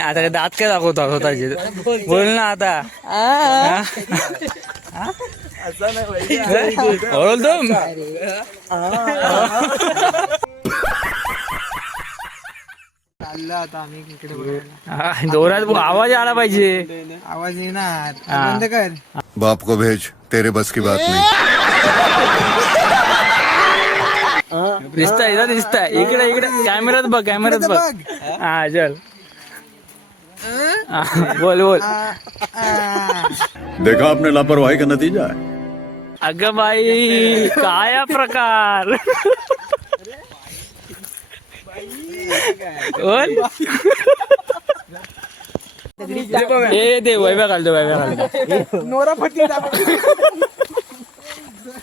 आता दात काय दाखवतो स्वतःचे बोल ना आता. हा? हा? बोलतो आता आम्ही इकडे जोरात आवाज़ आला पाहिजे. आवाज़ येणार. हा. बंद कर. बाप को भेज तेरे बस की बात नहीं. दिसताय दिसताय इकडे इकडे कॅमेऱ्यात बघ कॅमेऱ्यात बघ हा चल बोल बोल देखा आपने लापरवाही का नतीजा है। अगं बाई काय प्रकार बोल ए दे वैभ्या घालतो वैभ्या घालतो नोरा फटी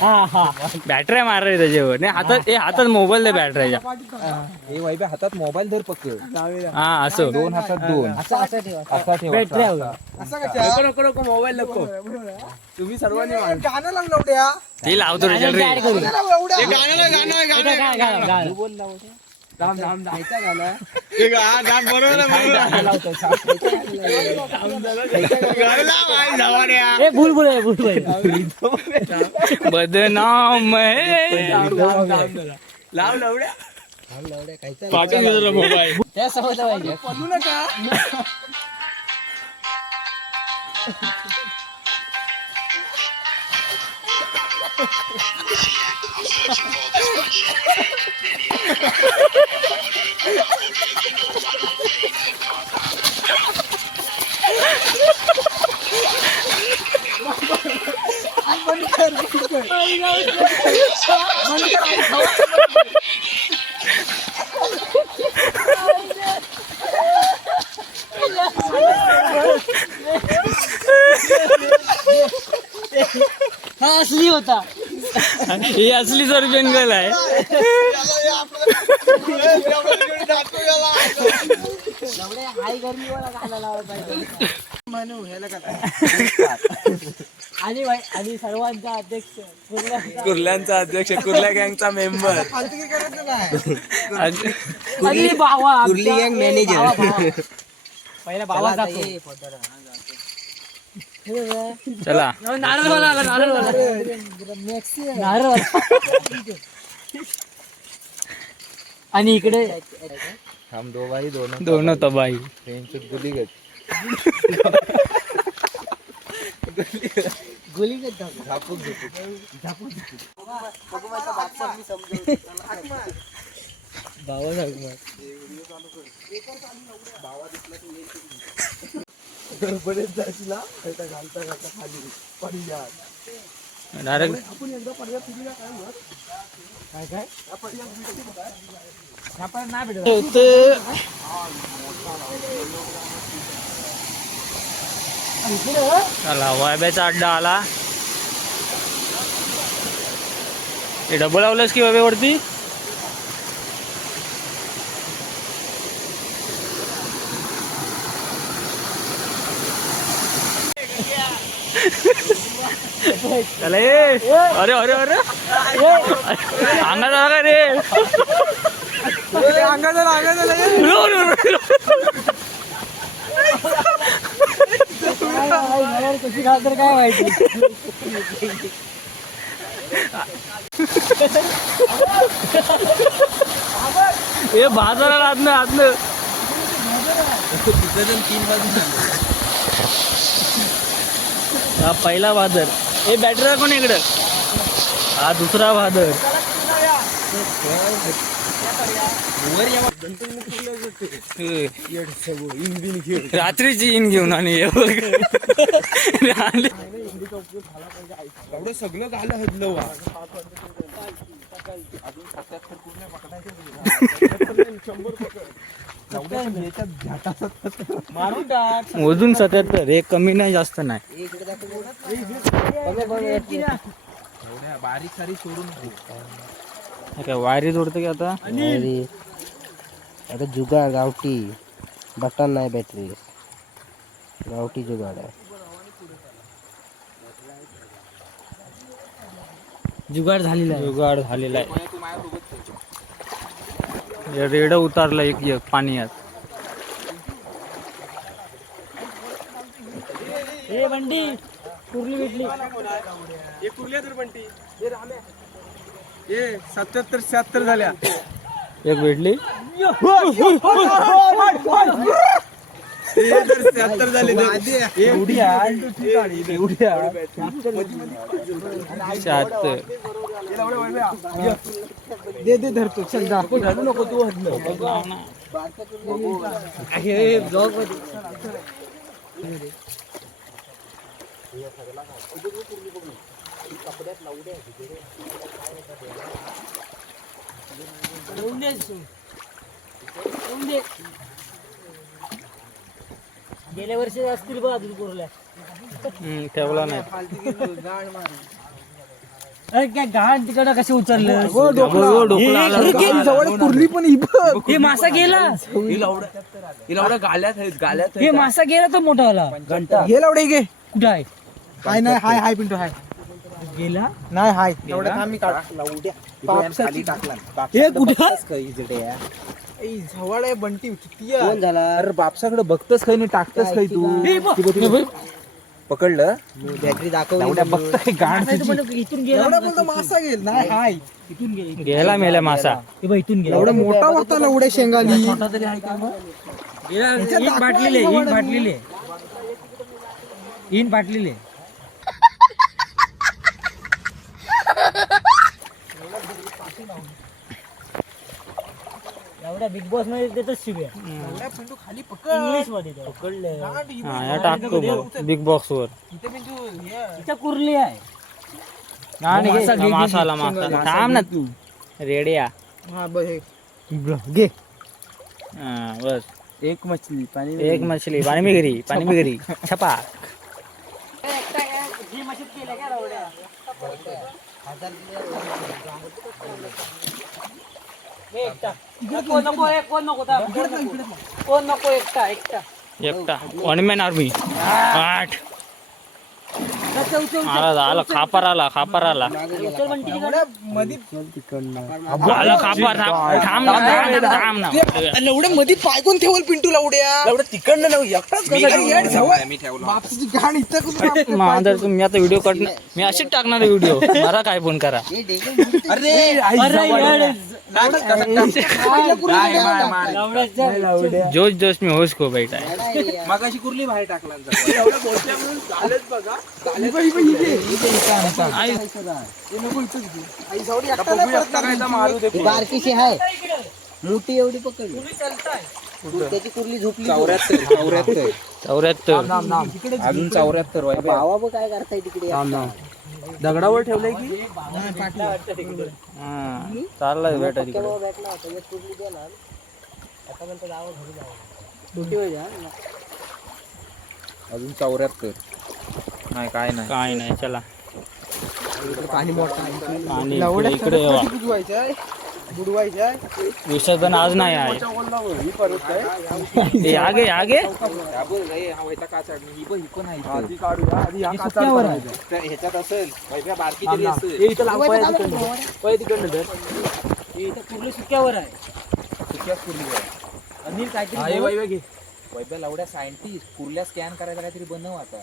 हा हा. बॅटऱ्या मारायच्या त्याच्यावर. नाही हातात ए हातात मोबाईल दे बॅटऱ्याच्या. हे हातात मोबाईल धर पकड हा असं. दोन हातात दोन. असं ठेवा. बॅटरी मोबाईल नको. तुम्ही सर्वांनी गाणं लावलं उद्या. ती लावतो रे. गाणं गाणं गाणं राम राम जायचा ए भूल भूल भूल बदनाम है। लाव लावड्या पाठवून नका. हा असली होता ही असली सर्बियन गर्ल आहे. हाय गरमी वाला गाणं लावायला पाहिजे म्हणू ह्याला का आणि सर्वांचा अध्यक्ष कुर्ल्यांचा अध्यक्ष कुर्ल्या गँगचा मेंबर. कुर्ली. बावा, बावा. पहिला बाबा जातो. चला. आणि इकडे? हम दो भाई दोनों दोन तबाई त्यांच्यात गुली गट गोली झापूक झुपूक सांग गडबडीत जायला घालता घालता घालता खाली डायरेक्ट आपण एकदा पर्याय पिढीला काय होत काय पर्याय नाही भेटत चला वायब्याचा अड्डा आला. हे डबल लावलंस की वायब्यावरती? चला अरे अरे अरे. अंगात आला का रे? अंगात आलं, अंगात आलं, कशी घाल काय माहिती हे बाजाराला आतनं आतनं हा पहिला भादर हे बॅटरी कोण इकडं. हा दुसरा भादर रात्रीची इन घेऊन आणि हे बघ. आणि एवढं सगळं घालं अजून मोजून सत्याहत्तर हे कमी नाही जास्त नाही. बारीक सारी सोडून काय वायरी जोडतो की आता? आता जुगाड गावठी. बटन नाही बॅटरी गावठी जुगाड आहे. जुगाड झालेला आहे जुगाड झालेला आहे हे रेड उतारलं एक एक पाण्यात ए बंडी कुर्ली भेटली हे कुर्ल्या तर बंटी हे राम्या हे सत्याहत्तर शहात्तर झाल्या एक भेटली हे शहात्तर झाले दे दे धरतो. चल आपण धरू नको तू हरलो हे ब्लॉगमध्ये लावून दे. लावून दे. गेल्या वर्षी असतील बघ अजून कुर्ल्या. हम्म, ठेवला नाही. अरे काय घाण तिकडं कसे उचलले? हो, डोकला आला. जवळ कुर्ली पण ही बघ. हे मासा गेला? ही लावड्या लावड्या गाल्यात आहेत गाल्यात मासा गेला तो मोठा वाला हे लावडे घे. कुठं आहे? हाय नाही हाय हाय पिंटू हाय. गेला? नाही हाय. काढ. पापसाची टाकला हे कुठं? झवळ आहे बंटी किती? कोण झाला? अरे बापसाकडे बघतस काही नाही टाकतस काही तू. पकडलं? बॅटरी दाखवली गाण इथून गेला. मासा गेल नाही. हाय इथून गेला गेला मेला मासा. इथून गेला. एवढा मोठा होता लवड्या शेंगाली. तरी आहे का मग? गेला ईन बाटलेले ईन बाटलेले. ईन बाटलेले. एवढ्या बिग बॉस मध्ये देतच शिव्या खाली इंग्लिश मध्ये. पकडले हा या टाकतो बिग बॉक्स वर. इथं कुर्ली आहे. आणि घे. मासा घे, घे, मासा आला घे. थांब ना. तू. रेडिया हा बघ हे. घे. हा, बस. एक मछली पाणी एक मछली पाणी में गिरी पाणी में गिरी छपा कोण नको कोण नको थांब. कोण नको एकटा एकटा. एकटा. वन मॅन आर्मी आठ. आला आला खापर आला खापर आला. आला खापर थांब थांब ना, थांब ना, थांब ना. लवड्या मध्ये पाय कोण ठेवल पिंटू लवड्या तिकडनं नव एकटाच बापची घाण इथं कुठं मांजर तुम्ही आता व्हिडिओ कट मी अशीच टाकणार व्हिडिओ. मला काय फोन करा. अरे. जोश जोश मी होश को बैठा है मगाशी कुर्ली बाहेर टाकला एवढं बोलल्या म्हणून झालंच बघा. बारकीशी आहे मोठी एवढी पकडली. त्याची कुर्ली झोपली चौऱ्याहत्तर चौऱ्याहत्तर. चौऱ्याहत्तर. अजून चौऱ्याहत्तर भावा बघ काय करताय तिकडे. दगडावर ठेवलंय की? हा, चाललाय बेटा केव्हा भेटला होता. एक कुर्ली जावं घरी जावं. अजून चौऱ्याहत्तर. नाही काय नाही. काय नाही चला. पाणी मोठं आणि इकडे- इकडे येवा. बुडवायचंय बुडवायचंय विसर्जन आज नाही आहे. ही ए, आगे आगे. आधी काढूया. आधी ह्या काचावर ह्याच्यात असेल वैभ्या बारकी तरी हे सुक्यावर आहे. आहे. अनिल काहीतरी. वैभ्या लावड्या सायंटिस्ट. कुर्ल्या स्कॅन करायला काहीतरी बनव आता.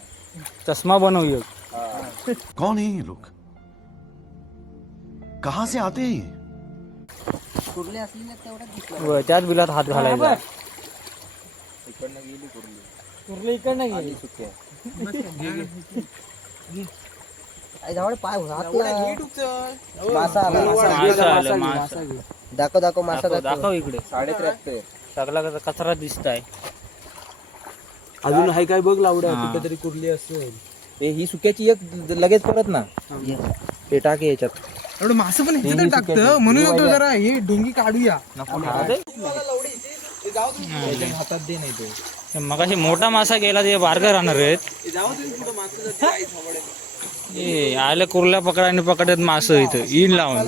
चष्मा बनव एक कौन है ये लोग? कहाँ से आते हैं ये? कुर्ली असली ना तेवढ्याच दिसला व त्याच बिलात हात घालायचा इकडनं गेली कुर्ली कुर्ली इकडनं गेली सुक्या आई जवळ पाय हात मासा आला मासा आलं मासा दाखव दाखव मासा दाखव दाखव दाखव इकडे। साडे त्र्याहत्तर सगळा कसा कचरा दिसत आहे अजून हाय काय बघ लावड्या हा. कुठे तरी कुर्ली असेल हे ही सुक्याची एक लगेच परत ना? हे. टाके याच्यात. एवढं मासं पण ह्याच्यात टाकतं म्हणून तो जरा हे ढोंगी काढूया. त्याच्या हातात दे नाही तो. मग मोठा मासा गेला ते बारगा राहणार आहेत. ए आले कुर्ल्या पकडा आणि पकडत मास इथं इन लावून.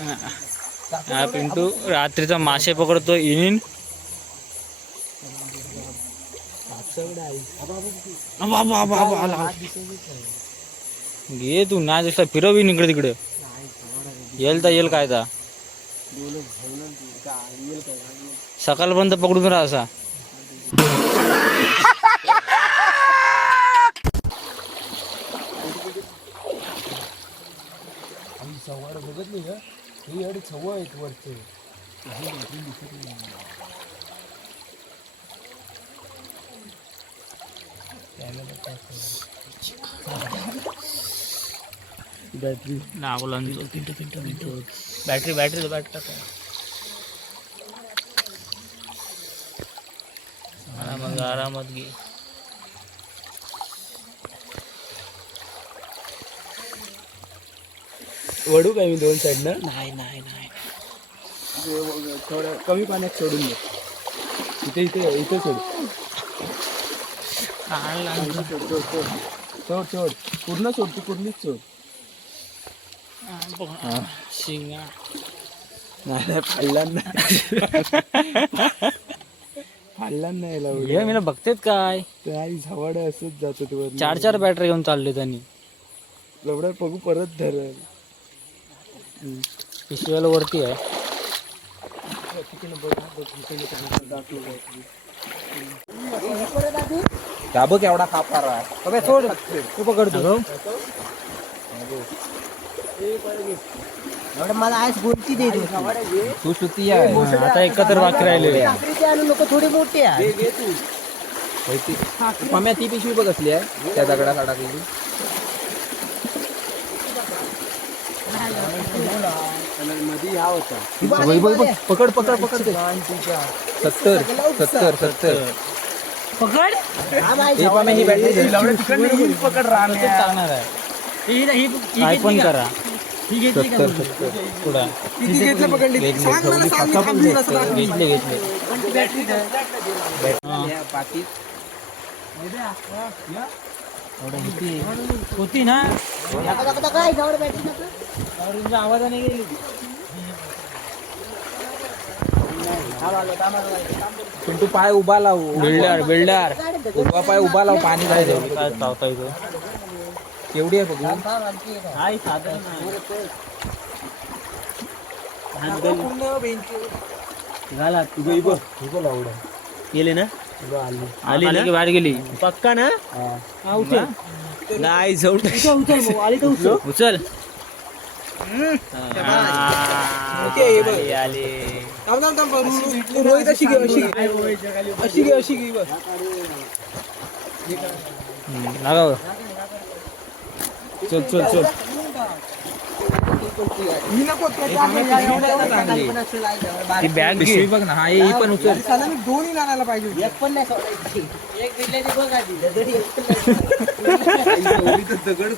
हा. पिंटू रात्रीचा मासे पकडतो इन घे तू ना दिसला फिरवी इकडे तिकडे. येईल तर येईल काय तर सकाळपर्यंत पकडून राहा असा. ही एवढी छव आहेत वरचे लागला Pintu Pintu Pintu battery battery battery टाका. आरामात आरामात घे. वडू काय मी दोन साईडनं नाही नाही नाही. थोडं कमी पाण्यात सोडून दे. इथे इथे इथे सोड. सोड सोड पूर्ण सोड तू पूर्णच सोड. शिंगा. नाही नाही फाडला फाडला नाही याला उड्या. हे मी बघतेत काय? नाही झवाड असंच जातो ते. चार चार बॅटरी घेऊन चालले त्यांनी. लवडा बघू परत धरल. पिशव्याला वरती आहे दाबो केवढा खापार आहे सोड तू पकडतो एवढं मला आज बोलती दे तू. तू सुती आहे आता एकत्र बाकी राहिलेले थोडी मोठी आहे ती। पिशवी बघ असली आहे त्या दगडात अडकलेली हा होता. बघ पकड पकड पकड. ते. सत्तर सत्तर सत्तर. पकड. हा हे ही बॅटरी पकड चालणार आहे. काय पण करा. सत्तर सत्तर. पुढा. घेतले घेतले. होती ना? याच्यावर नका आवाजाने गेली पिंटू पाय उभा लाव. Builder builder. उभा पाय उभा लाव पाणी जायचं काय चावता इथं? केवढी आहे बघू साधन घाला गेले ना? आली आली की बाहेर गेली. पक्का ना? नाही जाऊ उचल हा, आली, थांब थांब रोहित अशी घे अशी घे अशी घे अशी घे बस हम्म, चल चल चल. मी नको ती बॅग पिशवी बघ ना हा ही पण उचल दोन्ही आणायला पाहिजे एक पण नाही सोडायची एक दिल्याची बघ आधी दगडी एक पण नाही दगड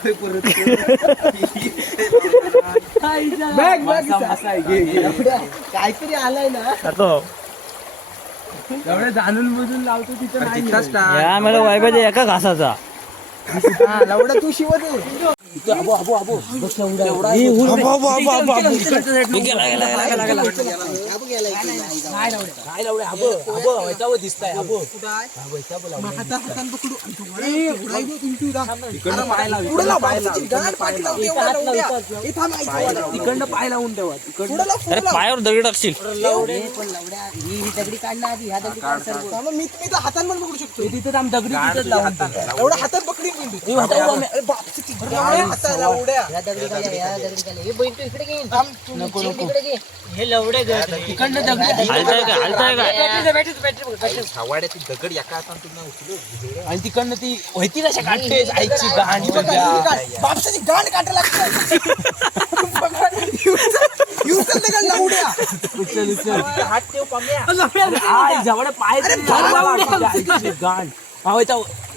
बॅग काहीतरी आलाय ना. एवढ्या जाणून बुजून लावतो तिथं नाही. या मला वायबाच्या एका घासाचा. लवडा तू शिव दे. तिकडनं पाय लावून ठेवा अरे पायावर दगडी ही ही दगडी काढणार आधी ह्या दगडी मी हातात पण पकडू शकतो तिथे आम दगडी एवढा हातात इकडे नको नको इकडे घे हे लवडे तिकडनं दगडी हालताय का हालताय का हवाड्याची दगड एका हातात तुम्ही उचलू आणि तिकडनं ती व्हायती कशा काढते आईची गाण बापसाची गाण काटा उचल उचल हात ठेव पाम्या आय जवळ पाय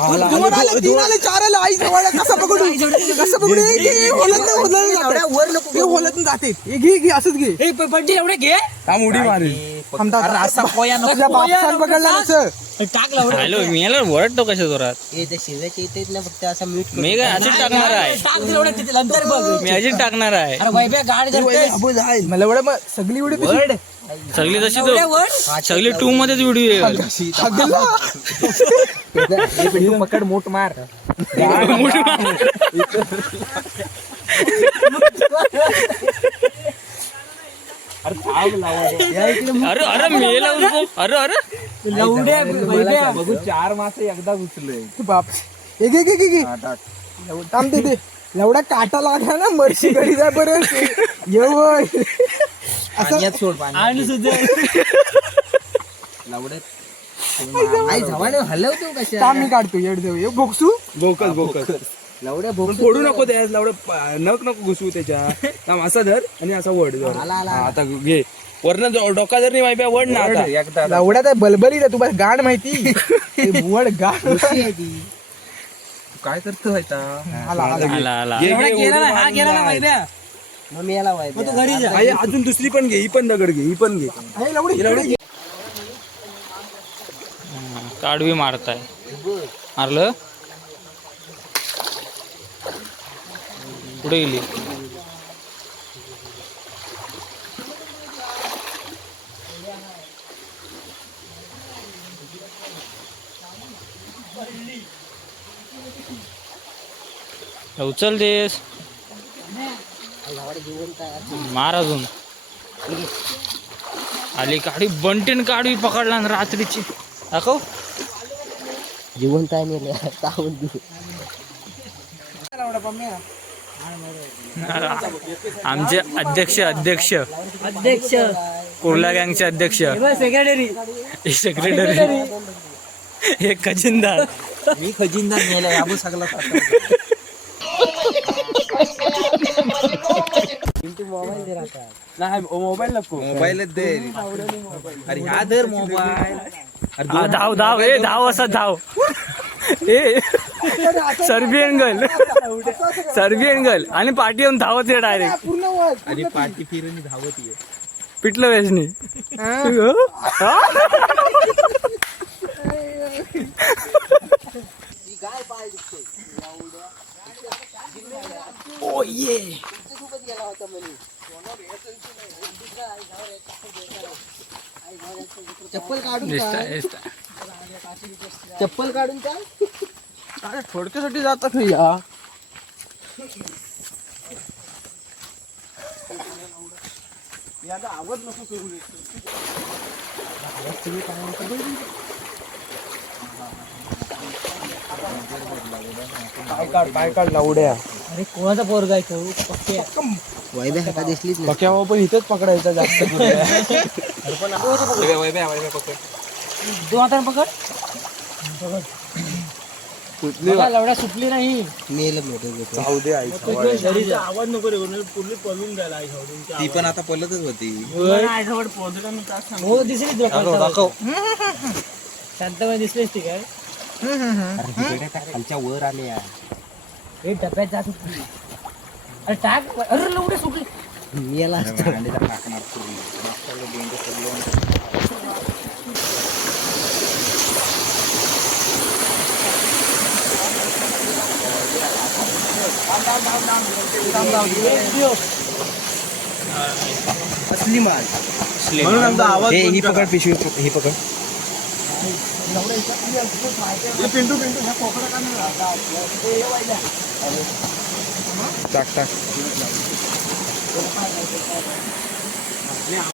दोन आले तीन आले चार आले आई जवळ आहे. कसं पकडू कसं पकडू हे घे, हे होलत नाही होलत नाही जाते. वर नको हे होलत नाही जाते. हे घे घे असंच घे. बंटी एवढे घे. थांब उडी मारेल असा पोया तुझ्या बापसान पकडला असं टाक लावडे हॅलो मी याला वरटतो कशा जोरात? हे इथे फक्त असं म्यूट मी काय अजित टाकणार आहे? टाक दिलं एवढे तिथे नंतर बघ. मी अजित टाकणार आहे. अरे वैभ्या गाडी धरतेस. मला एवढं मग सगळी तुझी सगळी तशी तो सगळी टू मध्येच व्हिडिओ येईल अगला. पकड मोठ मार. अरे अरे मेला उसको. अरे अरे. लवड्या बघू चार मास एकदा घुसले बाप. हे घे घे घे थांब. ते एवढा काटा लागला ना मरशी घरी जाय पर्यंत सुद्धा आई झवाने हलवतो कशा मी काढतो येड देऊ. हे भोगसू बोकस बोकस लवड्या पण फोडू नको त्या नख नको घुसवू त्याच्या. असा धर आणि असा वड धर. आला, आला, आता घे. वरनं जो- डोका जर नाही माहिती वड ना आता. बलबलीत आहे तुम्हाला गाड माहिती. ते बुवड गाड काय करतो आता? मग मी याला वाय मग तू घरी जा. आई, अजून दुसरी पण घे ही पण दगड घे ही पण घे. हे लवडी. काडवी मारताय. मारलं? कुठे गेली. उचल देस. मार अजून. आली काडी बंटीन काढवी पकडला ना रात्रीची. दाखव. जिवंत आहे आमचे अध्यक्ष अध्यक्ष. अध्यक्ष. कुर्ला गँगचे अध्यक्ष. सेक्रेटरी सेक्रेटरी एक खजिनदार. मी खजिनदार मेला याबू सगळा मोबाईल दे राहता नाही मोबाईल नको. मोबाईलच दे. अरे धर मोबाईल. धाव धाव. ए धाव असा धाव. ए सर्बियन गर्ल सर्बियन गर्ल आणि पाठी येऊन धावत आहे डायरेक्ट. आणि पाठी फिरून धावत ये. पिटलं वेसनी. चप्पल काढून काय? चप्पल काढून काय अरे थोडक्यासाठी जातात हे या. काय काढ काय काढ लावड्या अरे कोणाचा पोरगा आहे तो? पक्के. वैभ्या हाका दिसलीच नाही. पक्या पण इथेच पकडायचा जास्त दोन हाताने पकड लवड्या सुटली नाही. मेल मोठे जाऊ दे आई घरी जा. ती पण आता पलतच होती. हो दिसली तुला पळताना. शांतपणे दिसलीस ती काय? खालच्या वर आले यार हे डब्यात जात होती. अरे टाक. अरे लवडे सुटली. मी याला असतो असली माल म्हणून आमचा आवाज हे ही पकड पिशवी ही पकड टाक टाक 你好。